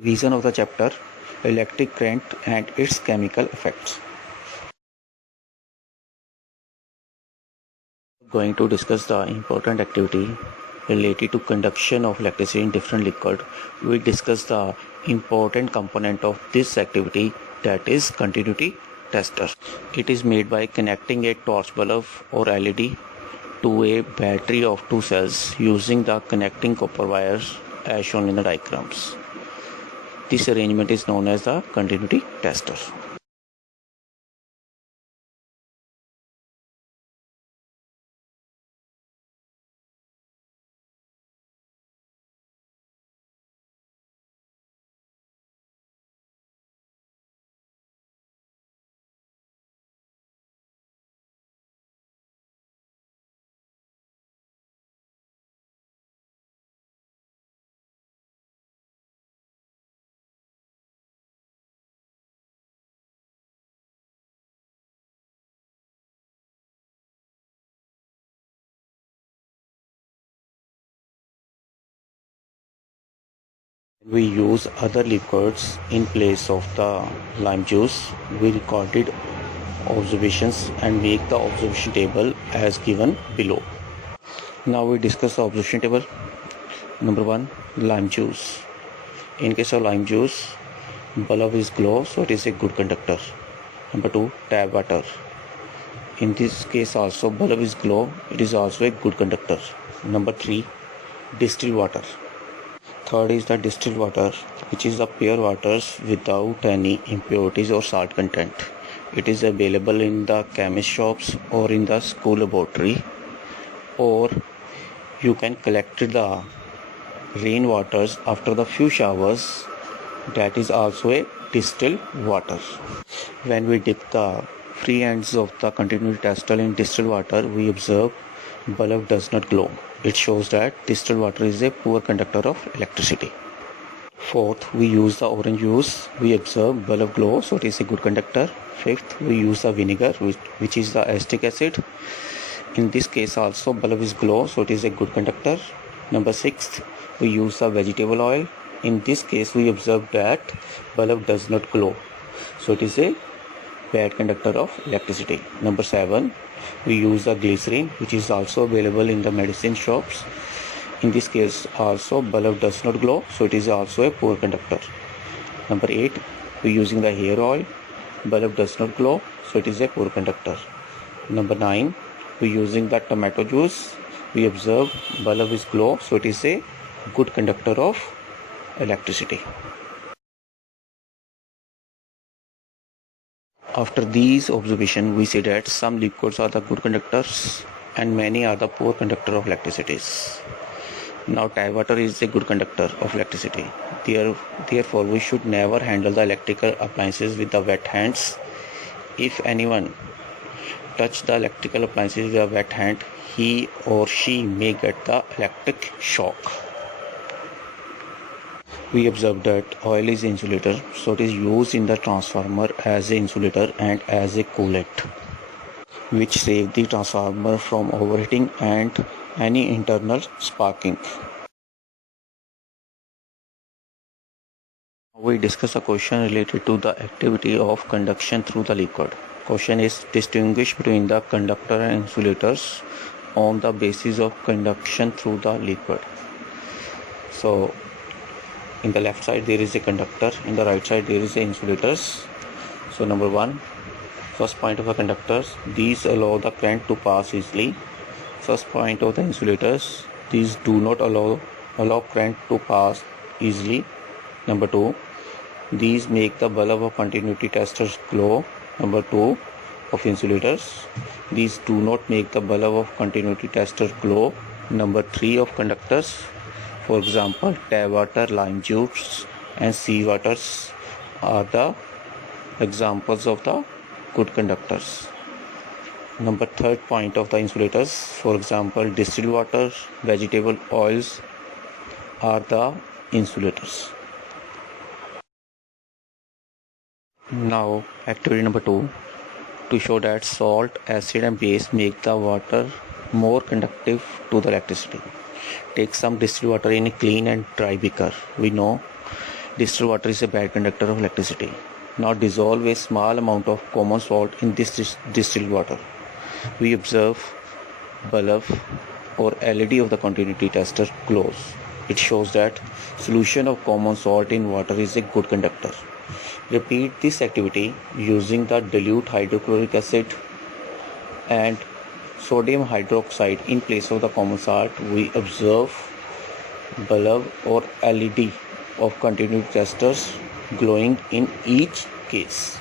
Revision of the chapter Electric Current and its Chemical Effects. Going to discuss the important activity related to conduction of electricity in different liquid. We discuss the important component of this activity, that is continuity tester. It is made by connecting a torch bulb or LED to a battery of two cells using the connecting copper wires as shown in the diagrams. This arrangement is known as the continuity tester. We use other liquids in place of the lime juice. We recorded observations and make the observation table as given below. Now we discuss the observation table. Number 1, lime juice. In case of lime juice, bulb is glow, so it is a good conductor. Number 2, tap water. In this case also bulb is glow, it is also a good conductor. Number 3, distilled water. Third is the distilled water, which is the pure waters without any impurities or salt content. It is available in the chemist shops or in the school laboratory, or you can collect the rain waters after the few showers. That is also a distilled water. When we dip the free ends of the continuity tester in distilled water, we observe bulb does not glow. It shows that distilled water is a poor conductor of electricity. Fourth, we use the orange juice. We observe bulb glow, so it is a good conductor. Fifth, we use the vinegar, which is the acetic acid. In this case also bulb is glow, so it is a good conductor. Number 6, we use the vegetable oil. In this case we observe that bulb does not glow, so it is a bad conductor of electricity. Number 7, we use the glycerin, which is also available in the medicine shops. In this case also bulb does not glow, so it is also a poor conductor. Number 8, we using the hair oil. Bulb does not glow, so it is a poor conductor. Number 9, we using the tomato juice. We observe bulb is glow, so it is a good conductor of electricity. After these observations, we see that some liquids are the good conductors and many are the poor conductor of electricity. Now tap water is a good conductor of electricity. Therefore, we should never handle the electrical appliances with the wet hands. If anyone touch the electrical appliances with a wet hand, he or she may get the electric shock. We observe that oil is insulator, so it is used in the transformer as an insulator and as a coolant, which save the transformer from overheating and any internal sparking. We discuss a question related to the activity of conduction through the liquid. Question is, distinguish between the conductor and insulators on the basis of conduction through the liquid. So in the left side there is a conductor, in the right side there is a insulators. So number 1, first point of the conductors, these allow the current to pass easily. First point of the insulators, these do not allow current to pass easily. Number 2, these make the bulb of continuity testers glow. Number 2, of insulators, these do not make the bulb of continuity tester glow. Number 3, of conductors, for example tap water, lime juice and sea waters are the examples of the good conductors. Number 3rd point of the insulators, for example distilled water, vegetable oils are the insulators. Now activity number 2, to show that salt, acid and base make the water more conductive to the electricity. Take some distilled water in a clean and dry beaker. We know Distilled water is a bad conductor of electricity. Now dissolve a small amount of common salt in this distilled water. We observe bulb or LED of the continuity tester glows. It shows that solution of common salt in water is a good conductor. Repeat this activity using the dilute hydrochloric acid and sodium hydroxide in place of the common salt. We observe bulb or LED of continuity testers glowing in each case.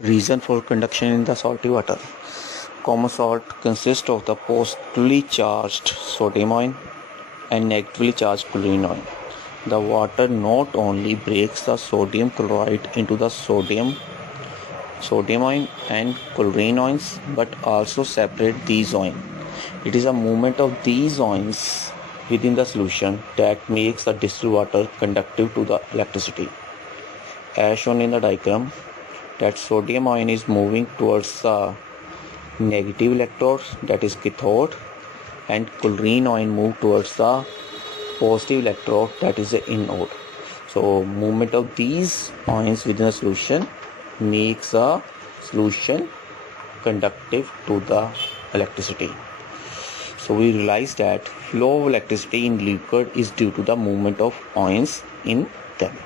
Reason for conduction in the salty water. Common salt consists of the positively charged sodium ion and negatively charged chlorine ion. The water not only breaks the sodium chloride into the sodium ion and chlorine ions, but also separate these ions. It is a movement of these ions within the solution that makes the distilled water conductive to the electricity. As shown in the diagram, that sodium ion is moving towards the negative electrode, that is cathode, and chlorine ion move towards the positive electrode, that is the anode. So movement of these ions within a solution makes a solution conductive to the electricity. So we realize that flow of electricity in liquid is due to the movement of ions in them.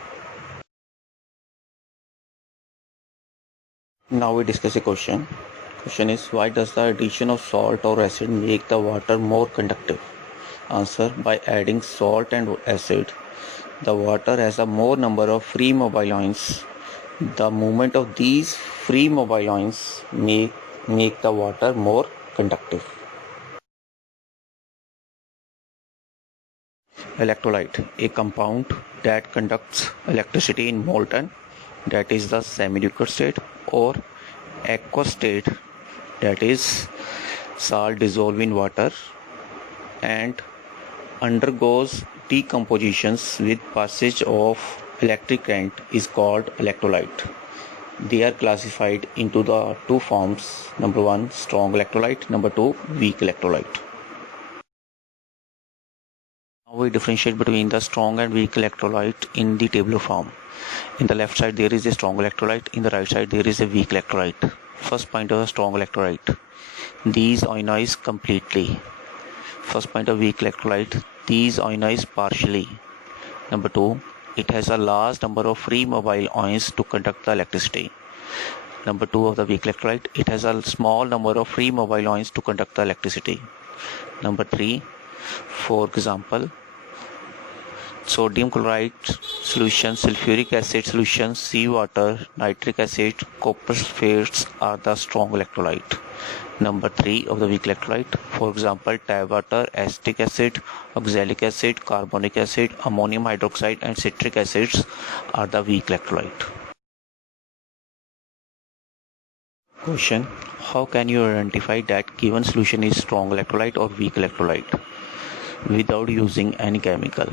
Now we discuss a question. Question is, why does the addition of salt or acid make the water more conductive? Answer, by adding salt and acid, the water has a more number of free mobile ions. The movement of these free mobile ions make the water more conductive. Electrolyte, a compound that conducts electricity in molten, that is the semi-liquid state, or aqueous state, that is salt dissolved in water and undergoes decompositions with passage of electric current, is called electrolyte. They are classified into the two forms. Number 1, strong electrolyte. Number 2, weak electrolyte. Now we differentiate between the strong and weak electrolyte in the tabular form. In the left side there is a strong electrolyte, in the right side there is a weak electrolyte. First point of a strong electrolyte, these ionize completely. First point of weak electrolyte, these ionize partially. Number 2, it has a large number of free mobile ions to conduct the electricity. Number 2 of the weak electrolyte, it has a small number of free mobile ions to conduct the electricity. Number 3, for example, sodium chloride solution, sulfuric acid solution, seawater, nitric acid, copper sulfates are the strong electrolyte. Number 3 of the weak electrolyte, for example, tap water, acetic acid, oxalic acid, carbonic acid, ammonium hydroxide and citric acids are the weak electrolyte. Question, how can you identify that given solution is strong electrolyte or weak electrolyte without using any chemical?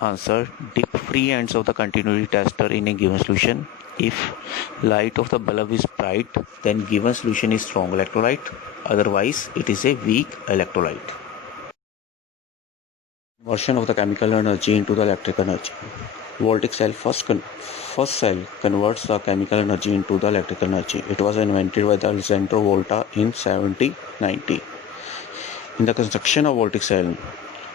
Answer, dip free ends of the continuity tester in a given solution. If light of the bulb is bright, then given solution is strong electrolyte, otherwise it is a weak electrolyte. Conversion of the chemical energy into the electric energy. Voltaic cell first cell converts the chemical energy into the electrical energy. It was invented by the Alessandro Volta in 1790. In the construction of voltaic cell,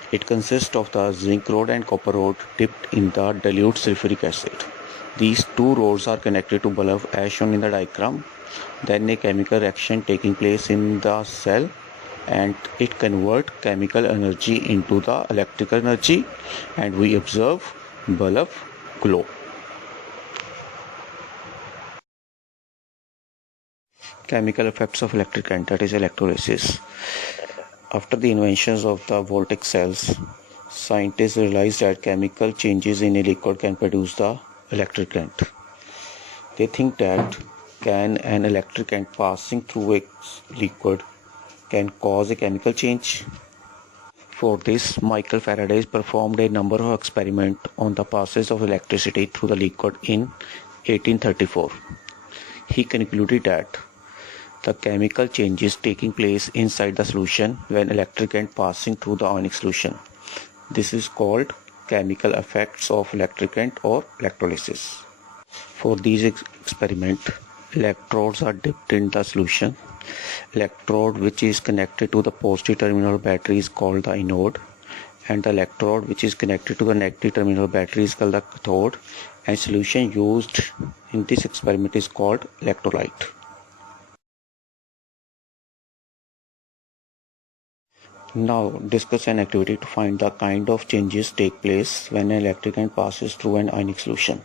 it consists of the zinc rod and copper rod dipped in the dilute sulfuric acid. These two rods are connected to bulb as shown in the diagram. Then a chemical reaction taking place in the cell and it converts chemical energy into the electrical energy and we observe bulb glow. Chemical effects of electric current, that is electrolysis. After the inventions of the voltaic cells, scientists realized that chemical changes in a liquid can produce the electric current. They think that can an electric current passing through a liquid can cause a chemical change. For this, Michael Faraday performed a number of experiments on the passage of electricity through the liquid in 1834. He concluded that the chemical changes taking place inside the solution when electric current passing through the ionic solution. This is called chemical effects of electric current or electrolysis. For these experiments, electrodes are dipped in the solution. Electrode which is connected to the positive terminal of battery is called the anode, and the electrode which is connected to the negative terminal of battery is called the cathode, and solution used in this experiment is called electrolyte. Now discuss an activity to find the kind of changes take place when an electric current passes through an ionic solution.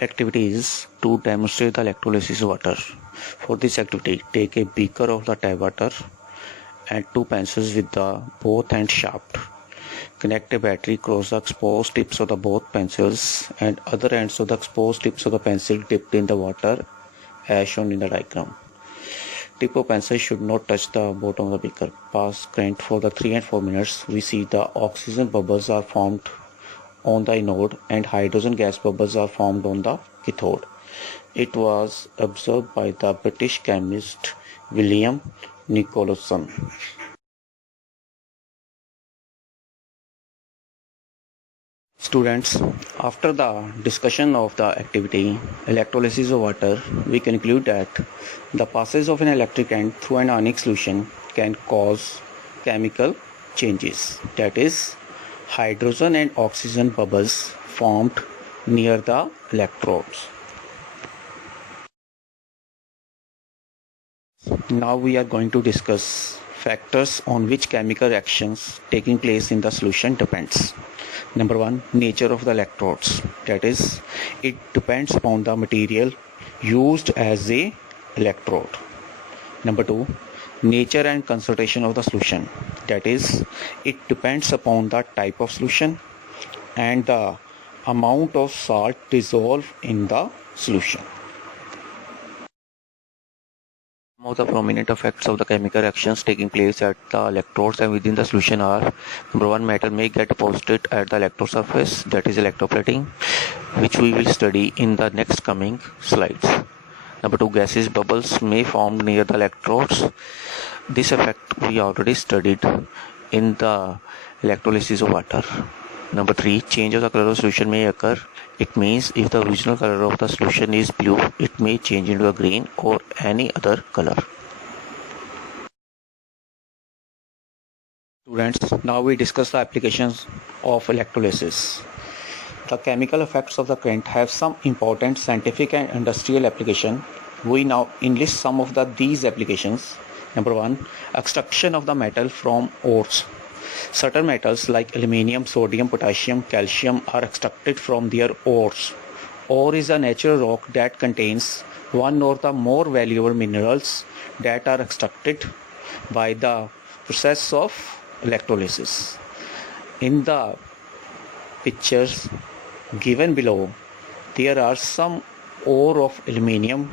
Activity is to demonstrate the electrolysis of water. For this activity, take a beaker of the tap water and two pencils with the both ends sharp. Connect a battery across the exposed tips of the both pencils and other ends of the exposed tips of the pencil dipped in the water as shown in the diagram. Tip of pencil should not touch the bottom of the beaker. Pass current for the 3 and 4 minutes. We see the oxygen bubbles are formed on the anode and hydrogen gas bubbles are formed on the cathode. It was observed by the British chemist William Nicholson. Students, after the discussion of the activity electrolysis of water, we conclude that the passage of an electric current through an ionic solution can cause chemical changes, that is, hydrogen and oxygen bubbles formed near the electrodes. Now we are going to discuss factors on which chemical reactions taking place in the solution depends. Number 1, nature of the electrodes, that is, it depends upon the material used as a electrode. Number 2, nature and concentration of the solution, that is, it depends upon the type of solution and the amount of salt dissolved in the solution. Some of the prominent effects of the chemical reactions taking place at the electrodes and within the solution are: number 1, metal may get deposited at the electrode surface, that is electroplating, which we will study in the next coming slides. Number 2, gases bubbles may form near the electrodes. This effect we already studied in the electrolysis of water. Number 3, change of the color of solution may occur. It means if the original color of the solution is blue, it may change into a green or any other color. Students, now we discuss the applications of electrolysis. The chemical effects of the current have some important scientific and industrial application. We now enlist some of these applications. Number 1, extraction of the metal from ores. Certain metals like aluminium, sodium, potassium, calcium are extracted from their ores. Ore is a natural rock that contains one or the more valuable minerals that are extracted by the process of electrolysis. In the pictures given below, there are some ore of aluminium,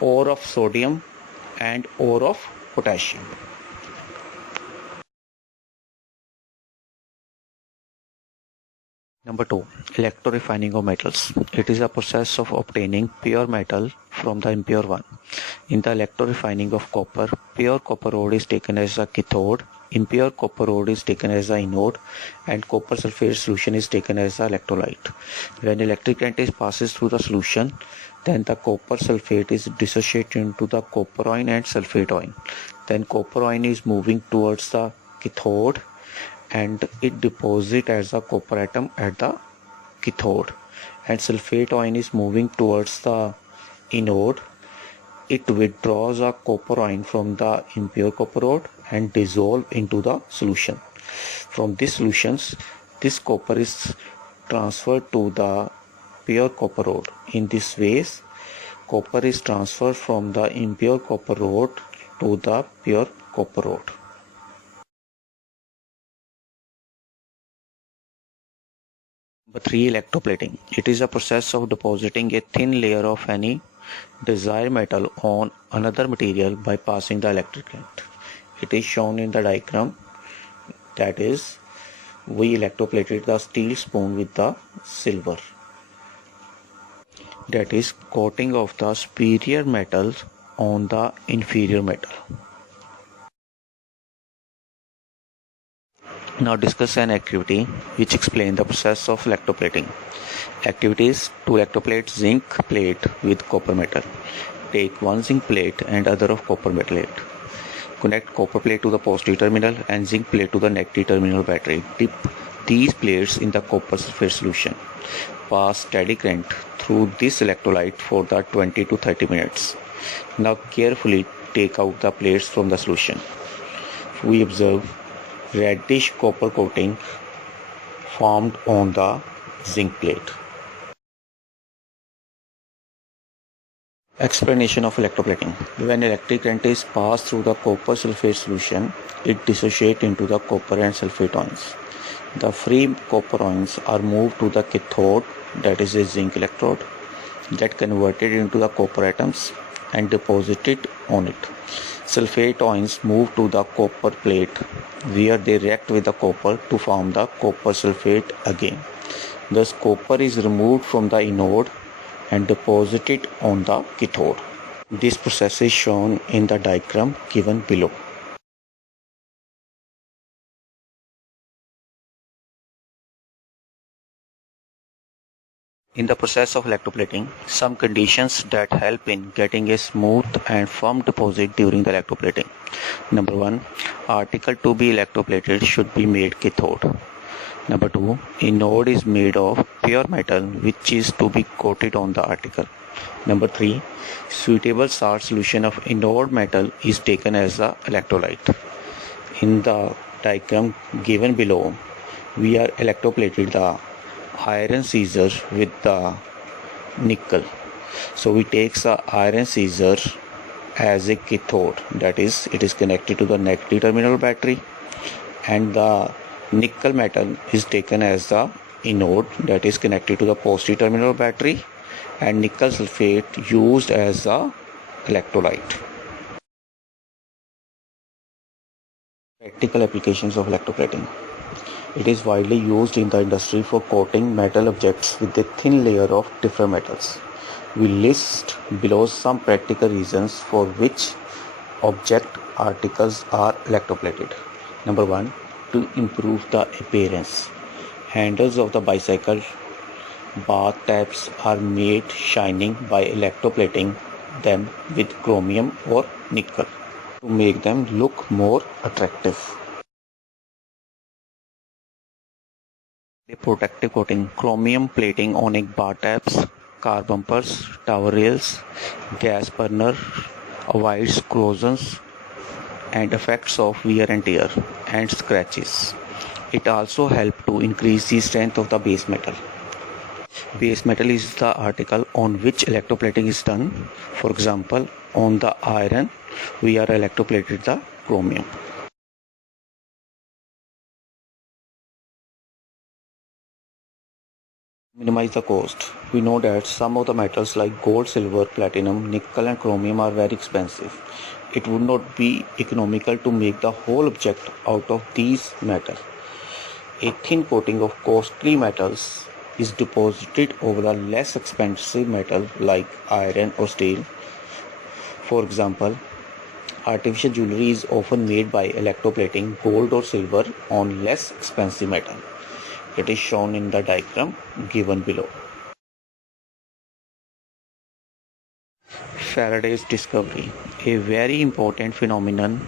ore of sodium, and ore of potassium. Number 2, electrorefining of metals. It is a process of obtaining pure metal from the impure one. In the electrorefining of copper, pure copper ore is taken as a cathode, impure copper ore is taken as the anode, and copper sulfate solution is taken as the electrolyte. When electric current passes through the solution, then the copper sulfate is dissociated into the copper ion and sulfate ion. Then copper ion is moving towards the cathode and it deposits as a copper atom at the cathode, and sulfate ion is moving towards the anode. It withdraws a copper ion from the impure copper ore and dissolve into the solution. From these solutions, this copper is transferred to the pure copper ore. In this way, copper is transferred from the impure copper ore to the pure copper ore. Number 3, electroplating. It is a process of depositing a thin layer of any desired metal on another material by passing the electric current. It is shown in the diagram. That is, we electroplated the steel spoon with the silver. That is, coating of the superior metal on the inferior metal. Now discuss an activity which explains the process of electroplating. Activities: to electroplate zinc plate with copper metal. Take one zinc plate and other of copper plate. Connect copper plate to the positive terminal and zinc plate to the negative terminal battery. Dip these plates in the copper sulfate solution. Pass steady current through this electrolyte for the 20 to 30 minutes. Now carefully take out the plates from the solution. We observe reddish copper coating formed on the zinc plate. Explanation of electroplating. When electric current is passed through the copper sulfate solution, it dissociates into the copper and sulfate ions. The free copper ions are moved to the cathode, that is a zinc electrode, get converted into the copper atoms and deposited on it. Sulfate ions move to the copper plate where they react with the copper to form the copper sulfate again. Thus copper is removed from the anode and deposited on the cathode. This process is shown in the diagram given below. In the process of electroplating, some conditions that help in getting a smooth and firm deposit during the electroplating. Number 1. Article to be electroplated should be made cathode. Number 2. Anode is made of pure metal which is to be coated on the article. Number 3. Suitable salt solution of anode metal is taken as the electrolyte. In the diagram given below, we are electroplated the iron scissor with the nickel. So we take the iron scissor as a cathode, that is, it is connected to the negative terminal battery, and the nickel metal is taken as the anode, that is connected to the positive terminal battery, and nickel sulfate used as the electrolyte. Practical applications of electroplating. It is widely used in the industry for coating metal objects with a thin layer of different metals. We list below some practical reasons for which object articles are electroplated. Number 1. To improve the appearance. Handles of the bicycle, bath taps are made shining by electroplating them with chromium or nickel to make them look more attractive. A protective coating. Chromium plating on egg bar taps, car bumpers, tower rails, gas burner avoids corrosions and effects of wear and tear and scratches. It also helps to increase the strength of the base metal. Base metal is the article on which electroplating is done. For example, on the iron, we are electroplated the chromium. Minimize the cost. We know that some of the metals like gold, silver, platinum, nickel and chromium are very expensive. It would not be economical to make the whole object out of these metals. A thin coating of costly metals is deposited over the less expensive metal like iron or steel. For example, artificial jewelry is often made by electroplating gold or silver on less expensive metal. It is shown in the diagram given below. Faraday's discovery. A very important phenomenon,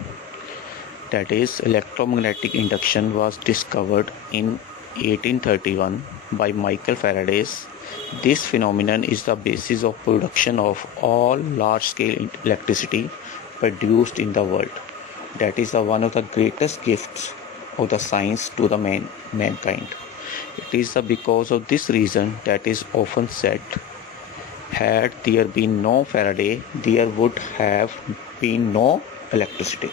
that is electromagnetic induction, was discovered in 1831 by Michael Faraday. This phenomenon is the basis of production of all large-scale electricity produced in the world. That is one of the greatest gifts of the science to the mankind. It is because of this reason that is often said, had there been no Faraday, there would have been no electricity.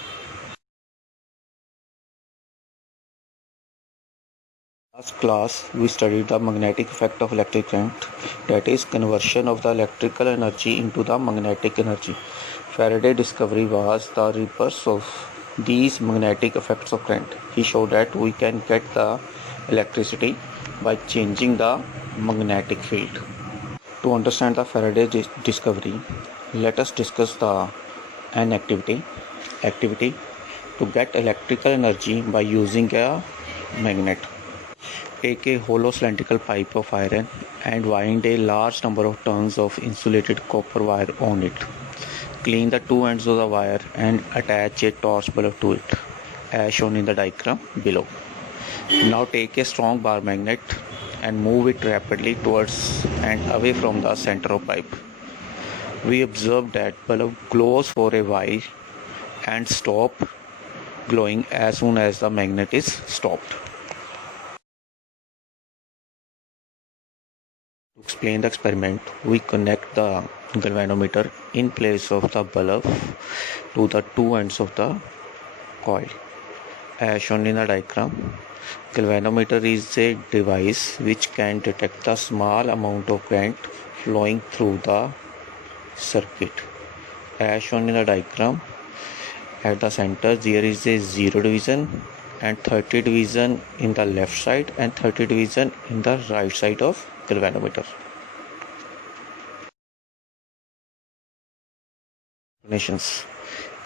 Last class, we studied the magnetic effect of electric current, that is conversion of the electrical energy into the magnetic energy. Faraday's discovery was the reverse of these magnetic effects of current. He showed that we can get the electricity by changing the magnetic field. To understand the Faraday's discovery, let us discuss the An activity to get electrical energy by using a magnet. Take a hollow cylindrical pipe of iron and wind a large number of turns of insulated copper wire on it. Clean the two ends of the wire and attach a torch bulb to it, as shown in the diagram below. Now take a strong bar magnet and move it rapidly towards and away from the center of pipe. We observe that bulb glows for a while and stop glowing as soon as the magnet is stopped. To explain the experiment, we connect the galvanometer in place of the bulb to the two ends of the coil. As shown in the diagram, galvanometer is a device which can detect the small amount of current flowing through the circuit. As shown in the diagram, at the center there is a 0 division and 30 division in the left side and 30 division in the right side of galvanometer. Explanations.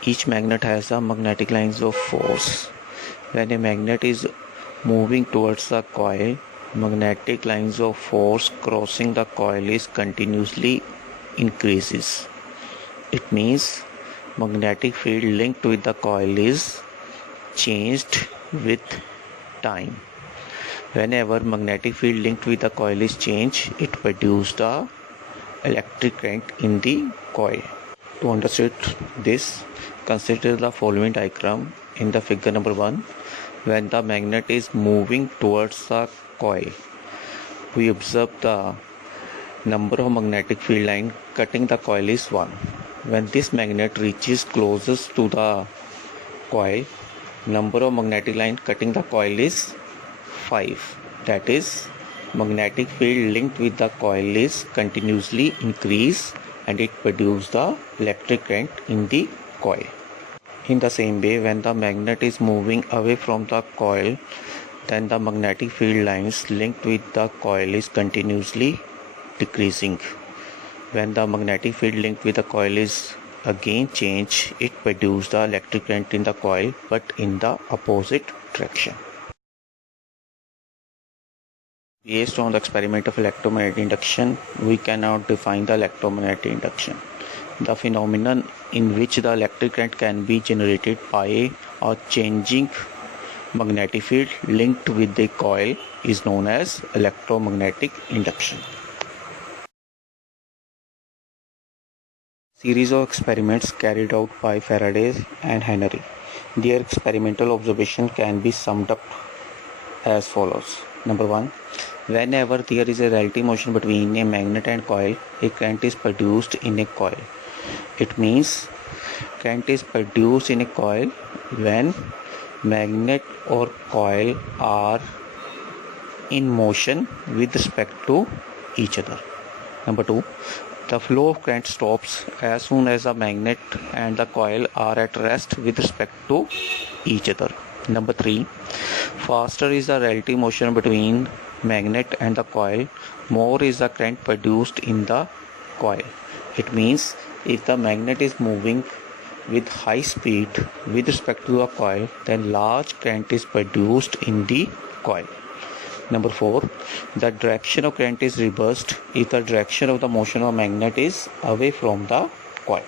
Each magnet has a magnetic lines of force. When a magnet is moving towards the coil, magnetic lines of force crossing the coil is continuously increases. It means magnetic field linked with the coil is changed with time. Whenever magnetic field linked with the coil is changed, it produces the electric current in the coil. To understand this, consider the following diagram in the figure number 1. When the magnet is moving towards the coil, we observe the number of magnetic field line cutting the coil is 1. When this magnet reaches closest to the coil, number of magnetic line cutting the coil is 5. That is, magnetic field linked with the coil is continuously increased and it produces the electric current in the coil. In the same way, when the magnet is moving away from the coil, then the magnetic field lines linked with the coil is continuously decreasing. When the magnetic field linked with the coil is again changed, it produces the electric current in the coil but in the opposite direction. Based on the experiment of electromagnetic induction, we can now define the electromagnetic induction. The phenomenon in which the electric current can be generated by a changing magnetic field linked with the coil is known as electromagnetic induction. Series of experiments carried out by Faraday and Henry. Their experimental observation can be summed up as follows. Number 1. Whenever there is a relative motion between a magnet and coil, a current is produced in a coil. It means current is produced in a coil when magnet or coil are in motion with respect to each other. Number 2. The flow of current stops as soon as the magnet and the coil are at rest with respect to each other. Number 3. Faster is the relative motion between magnet and the coil, more is the current produced in the coil. It means if the magnet is moving with high speed with respect to the coil, then large current is produced in the coil. Number 4. The direction of current is reversed if the direction of the motion of magnet is away from the coil.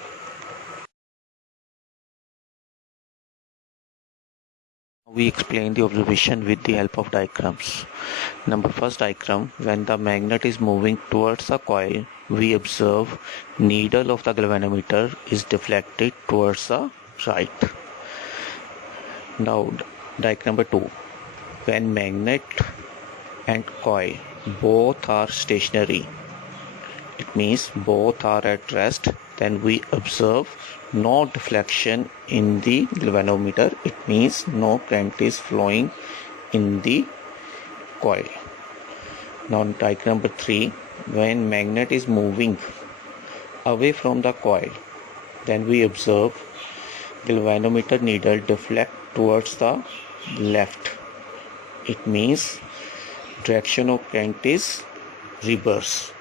We explain the observation with the help of diagrams. First diagram, when the magnet is moving towards the coil, we observe needle of the galvanometer is deflected towards the right. Now diagram number 2, when magnet and coil both are stationary, it means both are at rest, then we observe no deflection in the galvanometer. It means no current is flowing in the coil. Now diagram number 3, when magnet is moving away from the coil, then we observe galvanometer needle deflect towards the left. It means direction of current is reverse.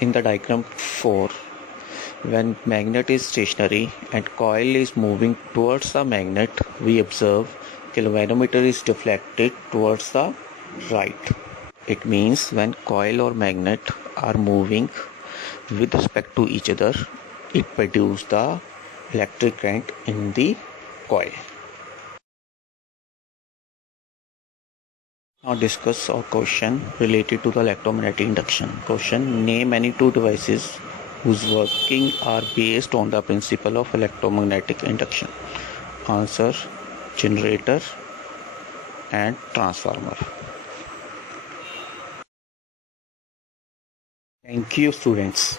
In the diagram 4, When magnet is stationary and coil is moving towards the magnet, we observe galvanometer is deflected towards the right. It means when coil or magnet are moving with respect to each other, it produces the electric current in the coil. Now discuss a question related to the electromagnetic induction. Question: name any two devices whose working are based on the principle of electromagnetic induction. Answer: generator and transformer. Thank you, students.